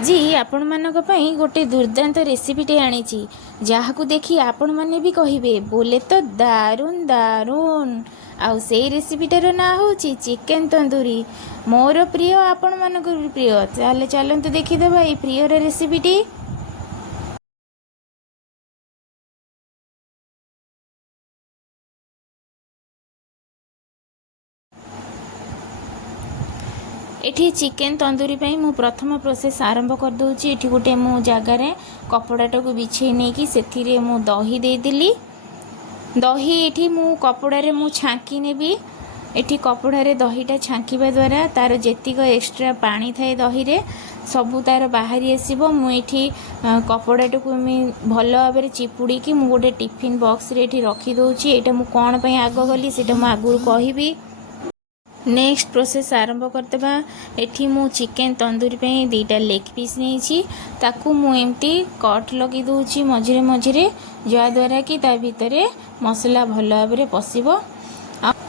आज आपण मानक पई गोटे दुर्दांत रेसिपीटे आनी जहाँ देखी आपण मैंने भी कहे बोले तो दारुण दारुण आउ से रेसिपीटार ना हूँ चिकेन तंदूरी मोर प्रिय आपण मानक प्रिय चले चलते देखीदे ये प्रिय रेसिपीटी। एठी चिकेन तंदूरी पे मु प्रथम प्रोसेस आरंभ कर दूची। एठी गोटे मु जगार कपड़ाटा को बिछे नहीं कि से मु दही देदेली। दही एठी मु कपड़े मु छांकी नेबी। एठी कपड़े दहीटा छांकिबा द्वारा तार जेतिक एक्स्ट्रा पानी थाए दही रे सबू तार बाहरी आसीबो। मु एठी कपड़ाटा को भल भाव चिपुड़ी कि मु गोटे टिफिन बॉक्स रे एठी रखी दउची। एटा मु कोन पई आगो गली सेटा मु आगुर कहिबी। नेक्स्ट प्रोसेस आरंभ करदेबा। एठी मु चिकेन तंदूरी पे दीटा लेग पीस नहीं ताकू मु एमती कट लगी दूची मझिरे मझिरे जद्वारा कि ता भितरे मसला भल भाव पशिबो।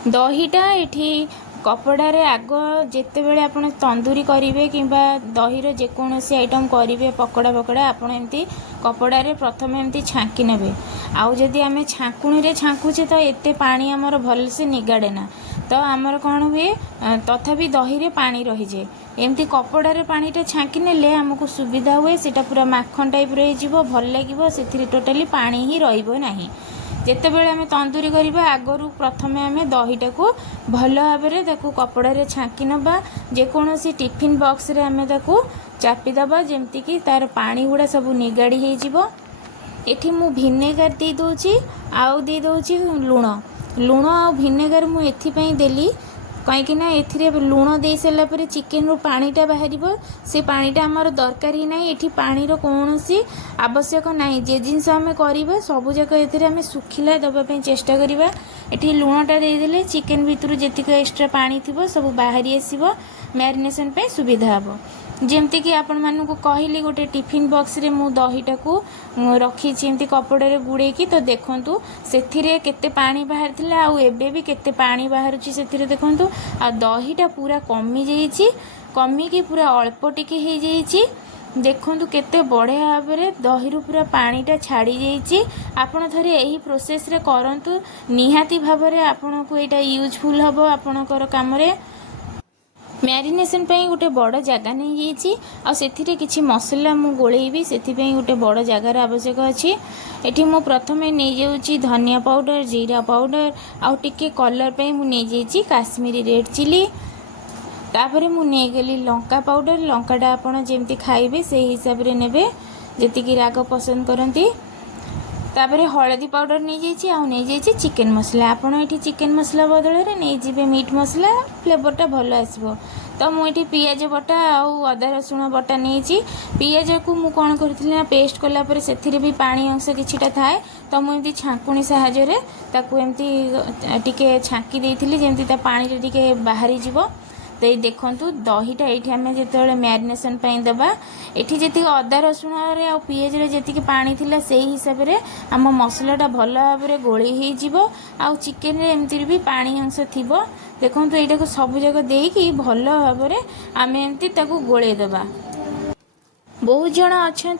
दहीटा एठी कपड़ारे आग जिते बड़े आप तंदूरी करेंगे कि दहीर जेकोसी आइटम करेंगे पकड़ा पकड़ा आपड़ एमती कपड़ारे प्रथम एमती छांकी नेबे। आउ जदि आम छांकुणी छांकुचे तो एते पानी आमर भलसे निगाड़े ना तो आमर कौन हुए तथापि दही रे पानी रही जाए। एमती कपड़ारे पानीटा छांकी नेले आमको सुविधा हुए सेटा पूरा माखन टाइप रही भल लगे से टोटाली पानी ही रहिबो नाही। जितेबाला आम तंदूरी करवा आगरू प्रथम आम दहीटा को भल भाव कपड़े छांकी नवा जेकोसी टिफिन बॉक्स रे आम चापीदबा जमती कि तार पानी गुड़ा सब निगाड़ी हो। एठी मु भिनेगार दे दूची आउ दे दूची लुण लुण आ भिनेगार मु एथिपई देली कहीं ए लुण दे सारा पर चिकेन रू पानीटा बाहर से पानीटा आमर दरकार ही ना। ये पानी कौन सी आवश्यक ना जे जिनस आम करवा सबू जाक ए सुखिला दवाई चेष्टा करवा। ये लुणटा देदेले चिकेन भितर जीक एक्स्ट्रा पानी थी सब बाहरी आसो मैरिनेशन पे सुविधा हम। जमती कि आपण मानू कहली गोटे टिफिन बॉक्स रे मु दहीटा को रखी एमती कपड़े गुड़े की तो देखंतु से केते पानी बाहर थिला आउ एबे भी केते पानी बाहर से देखंतु आ दहीटा पूरा कमी जाइए कमी की पूरा अल्प टिके हो जाइए। देखंतु केते बढ़िया भाव में दही पूरा पानीटा छाड़ी जाइए। आपण थरे यही प्रोसेस रे करंतु निहाती भाव में आपन को एटा यूजफुल हबो आपनकर काम रे। मैरिनेशन पे गोटे बड़ जगह नहीं जाइए किसी मसला मु गोलेबी से गोटे बड़ जगार आवश्यक अच्छी। एटी मु प्रथम नहीं जाऊँगी धनिया पाउडर जीरा पाउडर आउ टिके कलर पे मु नहीं जाइए काश्मीरी रेड चिली तापर मु नहीं गली लंका पाउडर लंकाटा आपड़ जमी खाइबे से हिसाब रे नेबे जी राग पसंद करती। तापर हलदी पाउडर नहीं जाइए आउ नहीं जाइए चिकेन मसला आपड़ ये चिकेन मसला बदल में नहीं जी मीट मसला फ्लेवरटा भल आसो। तो मुझे पियाज बटा आउ अदा रसुण बटा नहीं पियाज को मु कौन करी पेस्ट कलापर से भी पानी अंश किछिटा थाए तो मुझे छांकुणी साहाय्य टिके छांकी देती जमी पानी टिके बाहरी जीवो। तो ये देखंतु दहीटा ये आम जो मैरिनेशन दबा ये जी अदा रसुण आ पिज जी पानी थिला से हिसाब से आम मसलाटा भल भाव में गोली हो आउ चिकेन रे एमती भी पानी अंश थी। देखंतु एटा को सब जगह देकी भल भाव में आम एमती गोले दबा। बहुत जन अच्छा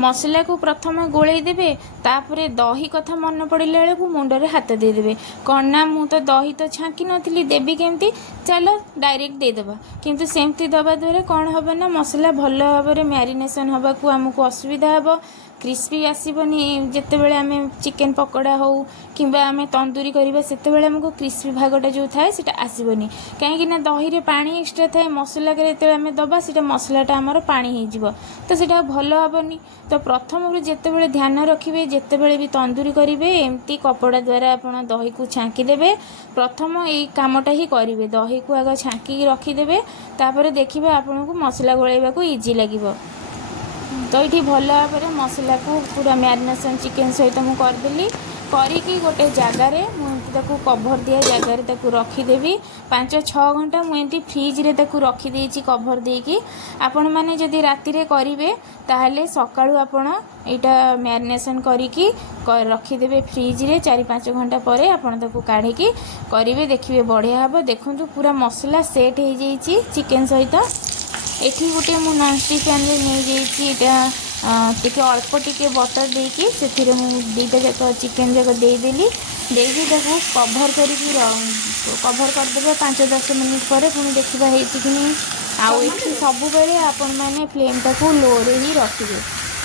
मसला को प्रथम गोले देबे तापरे दही कथा मन पड़े बेलू मुंडरे हाथ देदेवे कौन ना मु तो दही तो छांकी नी देवी केमती चलो डायरेक्ट देदेबा किंतु सेमती दबा द्वारा कौन हम ना मसला भल भाव में मैरिनेशन हवा को आमको असुविधा हम क्रिस्पी आसबनी जिते बड़े आम चिकेन पकोड़ा हो कि आम तंदूरी करवा से आमको क्रिस्पी भागटा जो थाए से आसबनी कहीं दही रे पानी एक्स्ट्रा थाए मसला जो आम दबा से मसलाटा आमर पानी हो तो सीटा भल हेनी। तो प्रथम जिते बड़े ध्यान रखिए जिते बड़े भी तंदूरी करेंगे एमती कपड़ा द्वारा आप दही को छांकीदेवे प्रथम यही कामटा ही करेंगे दही को आग छांकी रखिदेवे तापर देखिए आपन को मसला गोलेबा को इजी लगे। तो ये भल भाव में मसला को पूरा मैरिनेशन चिकेन सहित मुझे करदेली करी गोटे जगार मुझे कभर दिया जगार रखीदेवी 5-6 घंटा मुझे फ्रिज रे रखीदे कभर देकी आपण मैंने जदि राति करेंगे ताहले सकाळु आपण यहाँ मैरिनेशन करिकी रखीदे फ्रिज रे 4-5 घंटा पर आपण काढ़ी करेंगे देखिए बढ़िया हम। देखो पूरा मसला सेट हो जाइए चिकेन सहित एठी गोटे मु नॉनस्टिक पैन रे नहीं जाइए टिके अल्प टिके बटर देकी से दुईटा जाक चिकेन जाक देदेली देकी कभर कर कभर करदे 5-10 मिनिट पर पुणी देखा कि नहीं। आउ ये सब बेले आपण मैंने फ्लेम टाक लो रे ही रखिए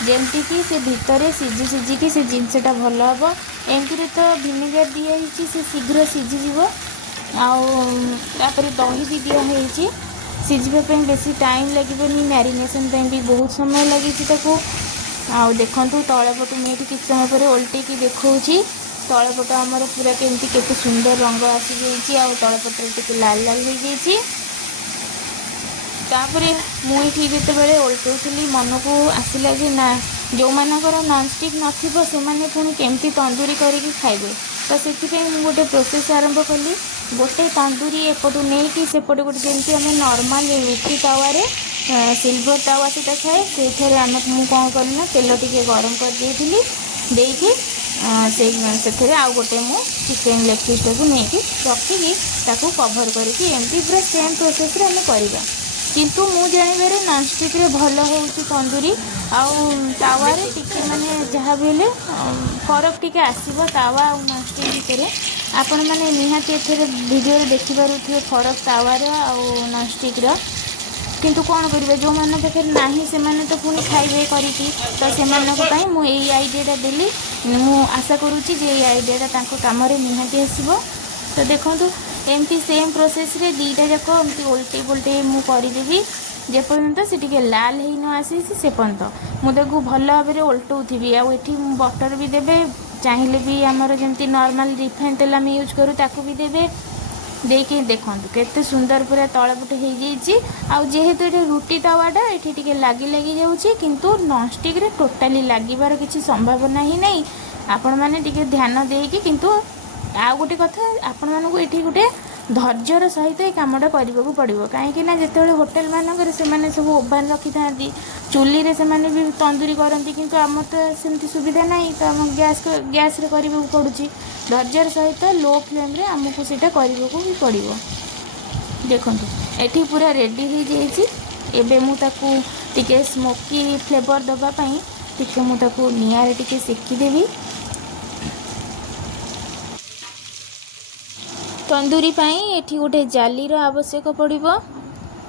जमती कि से भितर सीझी सीझिकी से जिनसटा भल हम एमती तो भिनेगार दिखाई से शीघ्र सीझीज आपर दही भी दिखाई सीझापी बेसी टाइम लगे मैरिनेशन भी बहुत समय लगी आउ देखूँ तलपट मुझे किसी समय पर ओल्टेकी देखा तलपट आमर पूरा केमती केते सुंदर रंग आसी जाइए तलपट टे लाल लाल हो जाइए। तापर मुझे जिते ओल्टौली मन को आसला कि ना जो मानकर नॉनस्टिक नथिबो से माने पुणी केमती तंदूरी करके खाइबे तो से गोटे प्रोसेस आरंभ कली गोटे तंदूरी एपटू नहीं कि सेपटे गोटे जमी आम नॉर्मल रुटी तावे सिल्वर तावा से थाए से आम मुझे कौन करना तेल टिके गरम कर देकी से आउ गोटे मु चिकेन लेग पीस टाक नहीं रखिकी कभर करके एमती पूरा सेम प्रोसेस रे आम करवा किंतु मु जानवर नॉनस्टिक रे भल हो तंदूरी आवा टिके माने जहाँ भी हेले फरक टिके आसीबो तावा आ नॉनस्टिक भितर आपण मैंने निहाती एथरे वीडियो देखिपे फरक तावार आ नॉनस्टिक रो किंतु कौन करेंगे जो मान पाखे ना से तो पुणी खाइबे करी तो से मुझे आइडिया देली मु आशा करुँची जे आइडिया काम निहाती आसो तो देखूँ एमती सेम प्रोसेस रे दीटा जाक एमती ओल्टे बोल्टे मु करदेवी जेपर्यंत से टिके लाल हो न आसी से पर्यंत मुझे भल भाव में ओल्टौथी आठी बटर भी देवे चाहिए भी आमर जमी नॉर्मल रिफाइन तेल आम यूज करूँ ताकू भी देवे देखे देखूँ केते सुंदर पूरा तलपट हो जाइए जेहेतु ये रुटी तावाटा ये टिके लगी जाऊँगी किंतु नॉनस्टिक रे टोटाली लागिबार किसी संभावना ही नहीं आपण मैंने टिके ध्यान देकी किंतु आ गोटे कथा आपण मानक ये गोटे धैर्यर सहित ये कमटा करने को पड़ो कहीं जिते होटेल मानक सब ओभान रखी था चुली रे से भी तंदूरी करती किंतु आम तो सेमती सुविधा नहीं तो आम गैस रे करने को पड़ुची धैर्यर सहित लो फ्लेम रे आमको सीटा करने को भी पड़ो। देखो ये पूरा रेडी हो जाइए मुझे टिके स्मोकी फ्लेवर दवापाई टिके मुझे निआरे टिके सेकीदेवी तंदूरी पाई एठी गोटे जालीर आवश्यक पड़ो।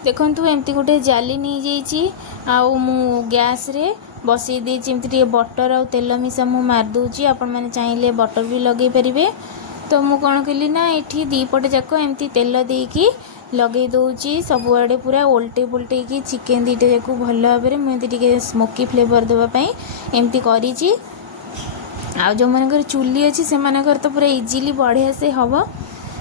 देखूँ एमती गोटे जाली नहीं जाऊ मु गैस रे बसई देती बटर आ तेल मिशा मु मारदे आपण मैंने चाहिए बटर भी लगे पारे तो मु कौन कली ना ये दीपटे जाक एमती तेल देकी लगे दूची सबुआड़े पूरा ओल्टे पोल्टे की चिकेन दीटा जाक भल भाव में मुझे स्मोकी फ्लेवर देवाई एमती करी जो मनकर चुली अच्छी से तो पूरा इजिली बढ़िया से हम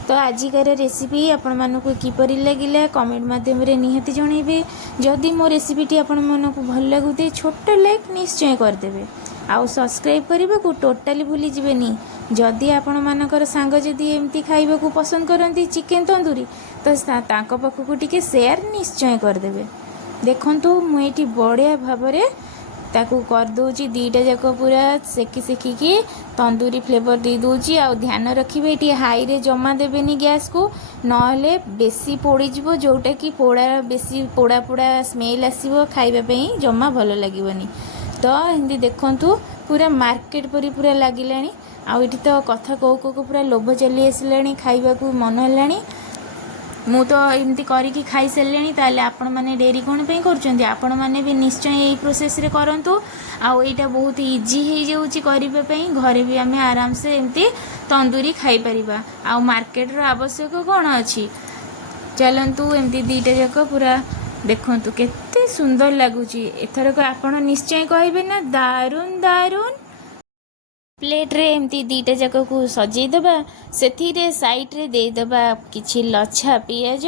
तो आजिकार रेसिपी आपण मानक किपरि लगिला कमेंट माध्यम रे निहाती जणेबे जदि मो रेसिपीटी आपण मानक भल लागुते छोट लाइक निश्चय करदेबे आउ सब्सक्राइब करबे को टोटाली भूली जिबेनी जदि आपण मानकर सांग जदि एमती खाइबा को पसंद करंती चिकेन तंदूरी तो तांको पाखकु टिके शेयर निश्चय करदेबे। देखंतु मु एठी बढ़िया भाव रे ताकू कर दूची दीटा जाक पूरा सेकी सेकिकी तंदूरी फ्लेवर दे दूची आ ध्यान रखिबे ये हाई रे जमा देबेनी गैस को नहले बेसी पोड़ी जीवो जोटा कि पोड़ा बेसी पोड़ा पोड़ा स्मेल आसीबो खाइबा पई जमा भल लागिबनी तो हिंदी देखंतु पूरा मार्केट परी पूरा लागिलानी आ एठी तो कथा को पूरा लोभ चली आसिलानी खाइबा को मन हलानी मु तो एमती करके खाई सारे ताले आपण मैंने डेरी कौन पे कर आपण मैंने भी निश्चय यही प्रोसेस रे करंतु आउ एटा बहुत इजी हो जाउची करिबा पई घरे भी आमे आराम से एमती तंदूरी खाई परिबा आउ मार्केट रो आवश्यक कौन अच्छी चलंतु एमती दीटा जाक पूरा देखंतु केते सुंदर लागुची एथरक आपण निश्चय कहबे ना दारुन दारुन प्लेट रे एमती दीटा जाक को सजई दबा सेथिरे साइड रे दे दबा किछि लच्छा पियाज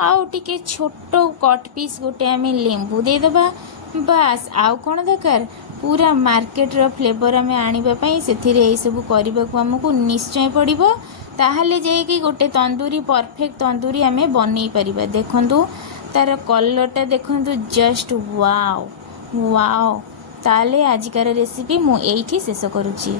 आउ टिके छोटो कट पीस गोटे आम लेंबू दे दबा बास आउ कौन दरकार पूरा मार्केट रो फ्लेवर आम आनिबा से सब करने को आमको निश्चय पड़ो ताहले जाइए गोटे तंदूरी परफेक्ट तंदूरी आम बन पारिबा। देखंतु तार कलरटा देखंतु जस्ट वाओ वाओ ताले आजिकार रेसिपी मु एठी शेष करूची।